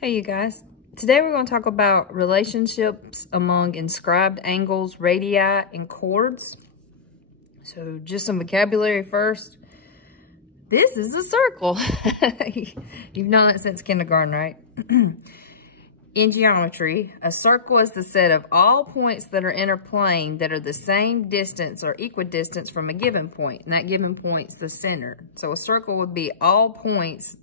Hey you guys, today we're going to talk about relationships among inscribed angles, radii, and chords. So just some vocabulary first. This is a circle. You've known that since kindergarten, right? In geometry, a circle is the set of all points that are in a plane that are the same distance or equidistant from a given point, and that given point's the center. So a circle would be all points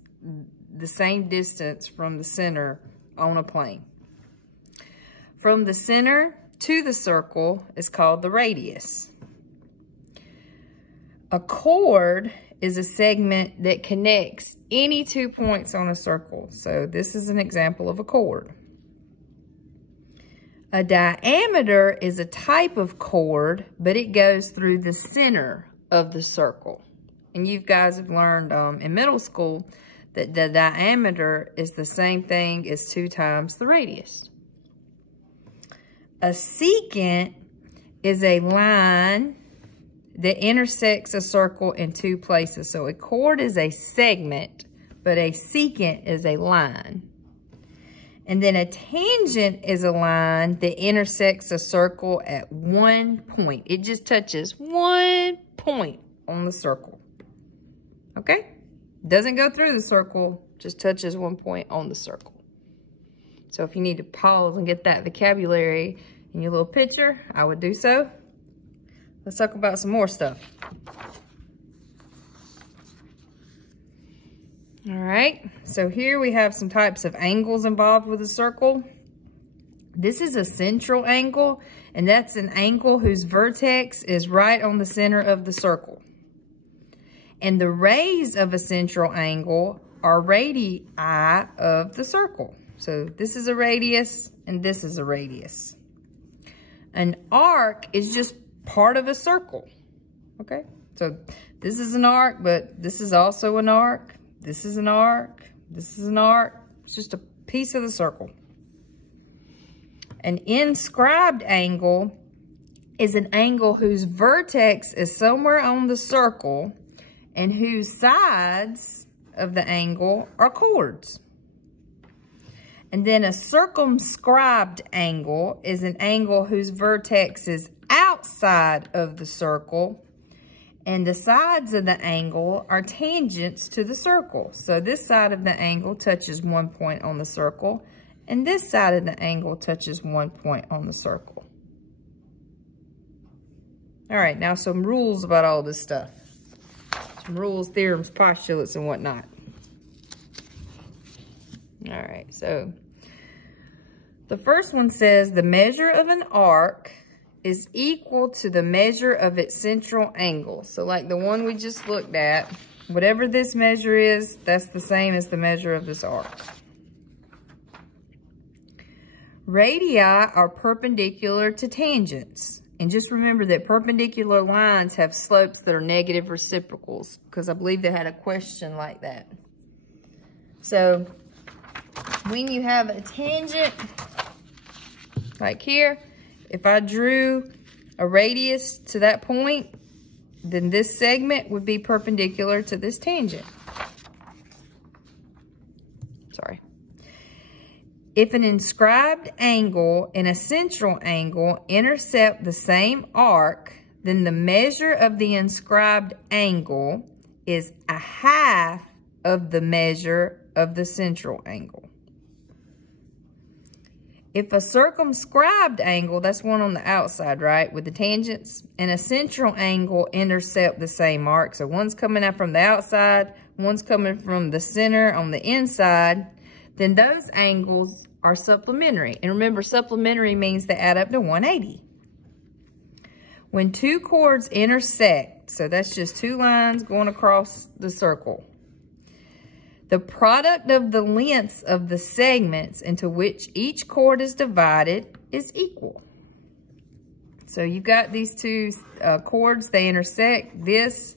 the same distance from the center on a plane. From the center to the circle is called the radius. A chord is a segment that connects any 2 points on a circle. So this is an example of a chord. A diameter is a type of chord, but it goes through the center of the circle. And you guys have learned in middle school that the diameter is the same thing as 2 times the radius. A secant is a line that intersects a circle in 2 places. So a chord is a segment, but a secant is a line. And then a tangent is a line that intersects a circle at 1 point. It just touches 1 point on the circle. Okay? Doesn't go through the circle, just touches 1 point on the circle. So if you need to pause and get that vocabulary in your little picture, I would do so. Let's talk about some more stuff. All right, so here we have some types of angles involved with a circle. This is a central angle, and that's an angle whose vertex is right on the center of the circle. And the rays of a central angle are radii of the circle. So this is a radius and this is a radius. An arc is just part of a circle. Okay, so this is an arc, but this is also an arc. This is an arc. This is an arc. It's just a piece of the circle. An inscribed angle is an angle whose vertex is somewhere on the circle and whose sides of the angle are chords. And then a circumscribed angle is an angle whose vertex is outside of the circle, and the sides of the angle are tangents to the circle. So this side of the angle touches 1 point on the circle, and this side of the angle touches 1 point on the circle. All right, now some rules about all this stuff. Some rules, theorems, postulates, and whatnot. All right, so the first one says the measure of an arc is equal to the measure of its central angle. So like the one we just looked at, whatever this measure is, that's the same as the measure of this arc. Radii are perpendicular to tangents. And just remember that perpendicular lines have slopes that are negative reciprocals, because I believe they had a question like that. So when you have a tangent, like here, if I drew a radius to that point, then this segment would be perpendicular to this tangent. Sorry. If an inscribed angle and a central angle intercept the same arc, then the measure of the inscribed angle is a half of the measure of the central angle. If a circumscribed angle, that's one on the outside, right, with the tangents, and a central angle intercept the same arc, so one's coming out from the outside, one's coming from the center on the inside, then those angles are supplementary. And remember, supplementary means they add up to 180. When 2 chords intersect, so that's just 2 lines going across the circle, the product of the lengths of the segments into which each chord is divided is equal. So you've got these 2 chords, they intersect. This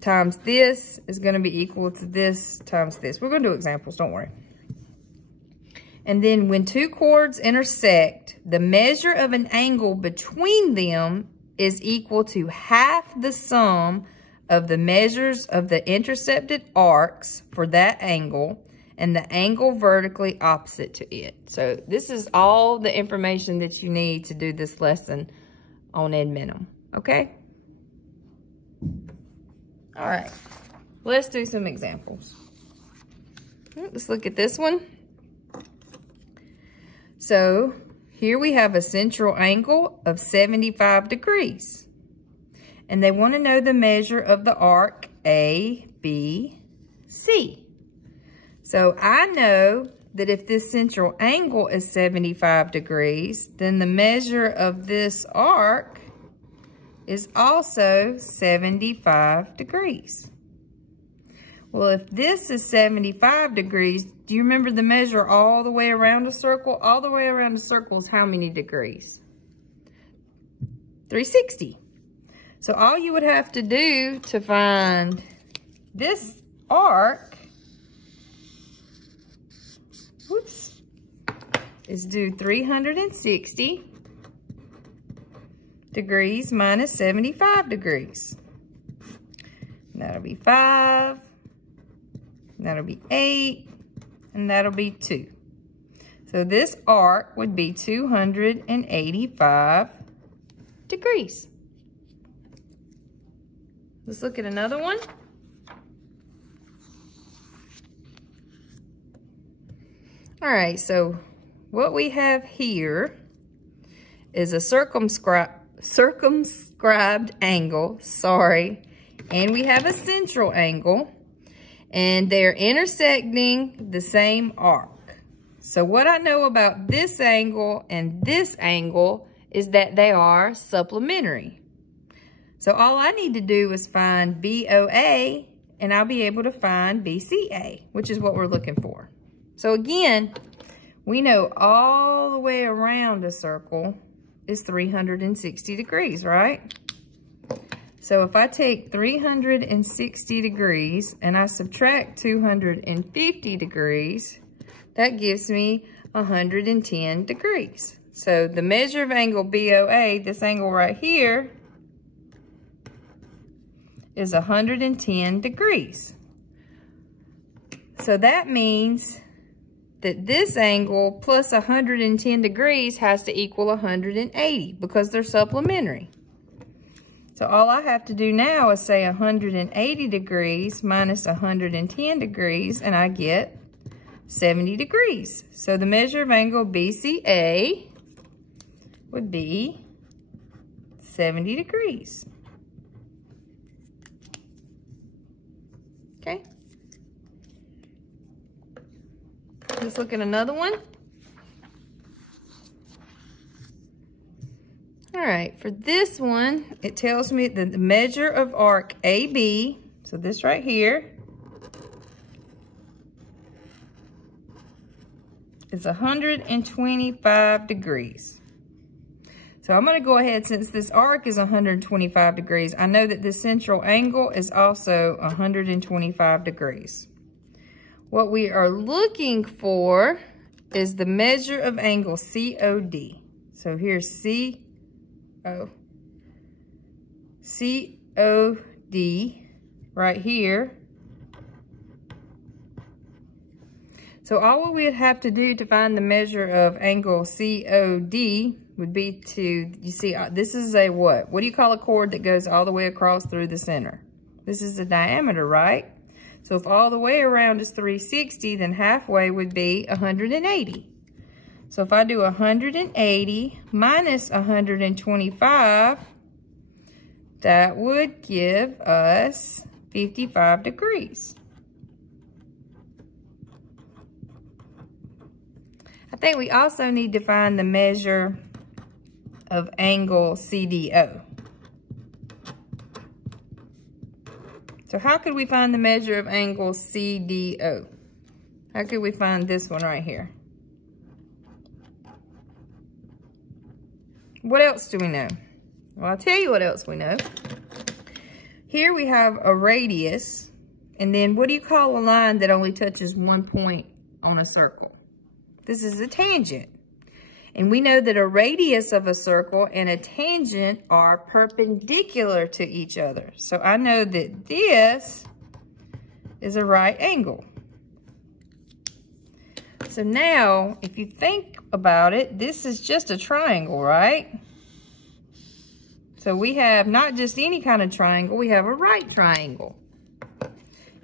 times this is going to be equal to this times this. We're going to do examples, don't worry. And then when 2 chords intersect, the measure of an angle between them is equal to half the sum of the measures of the intercepted arcs for that angle and the angle vertically opposite to it. So this is all the information that you need to do this lesson on Ed Minimum, okay? All right, let's do some examples. Let's look at this one. So here we have a central angle of 75 degrees. And they want to know the measure of the arc ABC. So I know that if this central angle is 75 degrees, then the measure of this arc is also 75 degrees. Well, if this is 75 degrees, do you remember the measure all the way around a circle? All the way around a circle is how many degrees? 360. So all you would have to do to find this arc, is do 360 degrees minus 75 degrees. And that'll be 5, and that'll be 8, and that'll be 2. So this arc would be 285 degrees. Let's look at another one. All right, so what we have here is a circumscribed angle, and we have a central angle, and they're intersecting the same arc. So what I know about this angle and this angle is that they are supplementary. So all I need to do is find BOA, and I'll be able to find BCA, which is what we're looking for. So again, we know all the way around a circle is 360 degrees, right? So if I take 360 degrees and I subtract 250 degrees, that gives me 110 degrees. So the measure of angle BOA, this angle right here, is 110 degrees. So that means that this angle plus 110 degrees has to equal 180 because they're supplementary. So all I have to do now is say 180 degrees minus 110 degrees, and I get 70 degrees. So the measure of angle BCA would be 70 degrees. Okay. Let's look at another one. All right, for this one, it tells me that the measure of arc AB, so this right here, is 125 degrees. So I'm gonna go ahead, since this arc is 125 degrees, I know that this central angle is also 125 degrees. What we are looking for is the measure of angle COD. So here's COD right here. So all we would have to do to find the measure of angle COD would be to, you see, this is a what? What do you call a chord that goes all the way across through the center? This is the diameter, right? So if all the way around is 360, then halfway would be 180. So if I do 180 minus 125, that would give us 55 degrees. I think we also need to find the measure of angle CDO. So how could we find the measure of angle CDO? How could we find this one right here? What else do we know? Well, I'll tell you what else we know. Here we have a radius, and then what do you call a line that only touches one point on a circle? This is a tangent. And we know that a radius of a circle and a tangent are perpendicular to each other. So I know that this is a right angle. So now, if you think about it, this is just a triangle, right? So we have not just any kind of triangle, we have a right triangle.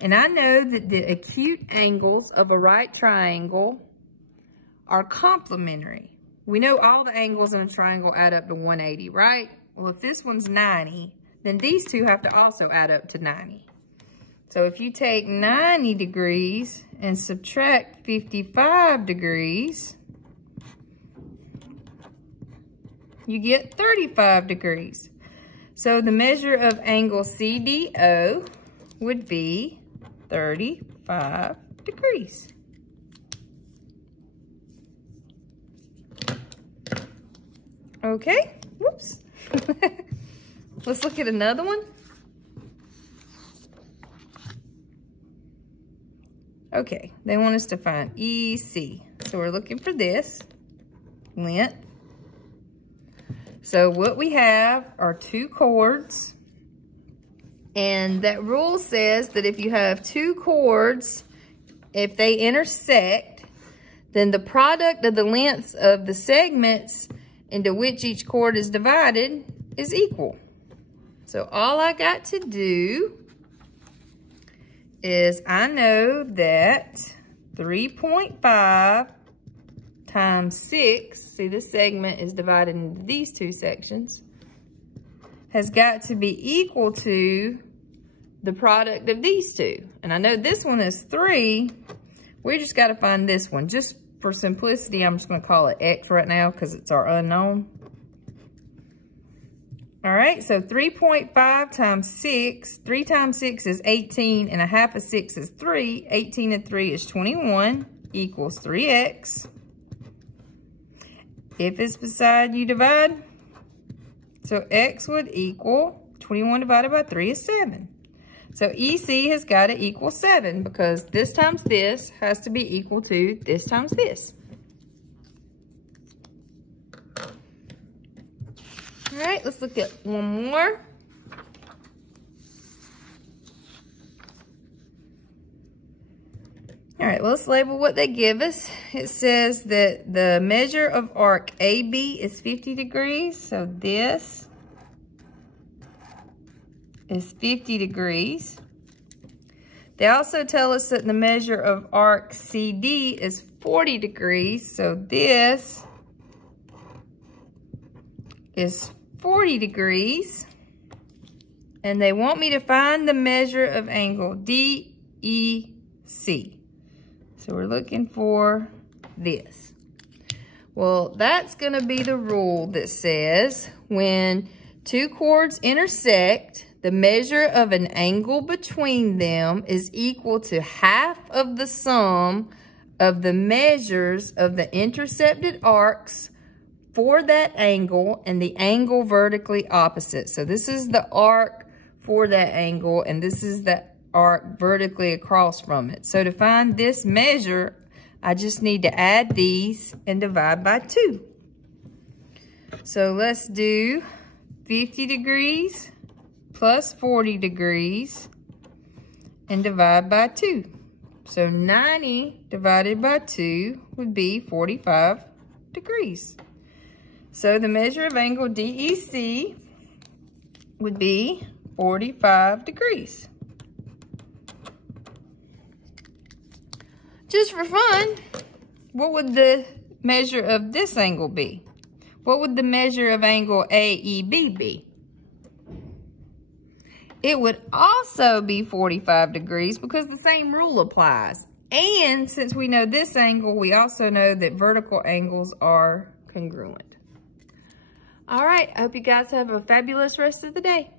And I know that the acute angles of a right triangle are complementary. We know all the angles in a triangle add up to 180, right? Well, if this one's 90, then these two have to also add up to 90. So if you take 90 degrees and subtract 55 degrees, you get 35 degrees. So the measure of angle CDO would be 35 degrees. Okay, whoops. Let's look at another one. Okay, they want us to find EC. So we're looking for this, length. So what we have are two chords. And that rule says that if you have two chords, if they intersect, then the product of the lengths of the segments into which each chord is divided is equal. So all I got to do is I know that 3.5 times 6, see this segment is divided into these two sections, has got to be equal to the product of these two. And I know this one is 3. We just got to find this one. Just for simplicity, I'm just going to call it X right now because it's our unknown. All right, so 3.5 times 6. 3 times 6 is 18, and a half of 6 is 3. 18 and 3 is 21, equals 3x. If it's beside, you divide. So x would equal 21 divided by 3 is 7. So EC has got to equal 7 because this times this has to be equal to this times this. All right, let's look at one more. All right, let's label what they give us. It says that the measure of arc AB is 50 degrees. So this is 50 degrees. They also tell us that the measure of arc CD is 40 degrees. So this is 40 degrees. And they want me to find the measure of angle DEC. So we're looking for this. Well, that's going to be the rule that says when two chords intersect, the measure of an angle between them is equal to half of the sum of the measures of the intercepted arcs for that angle and the angle vertically opposite. So this is the arc for that angle, and this is the arc vertically across from it. So to find this measure, I just need to add these and divide by 2. So let's do 50 degrees plus 40 degrees and divide by 2. So 90 divided by 2 would be 45 degrees. So the measure of angle DEC would be 45 degrees. Just for fun, what would the measure of this angle be? What would the measure of angle AEB be? It would also be 45 degrees because the same rule applies. And since we know this angle, we also know that vertical angles are congruent. All right, I hope you guys have a fabulous rest of the day.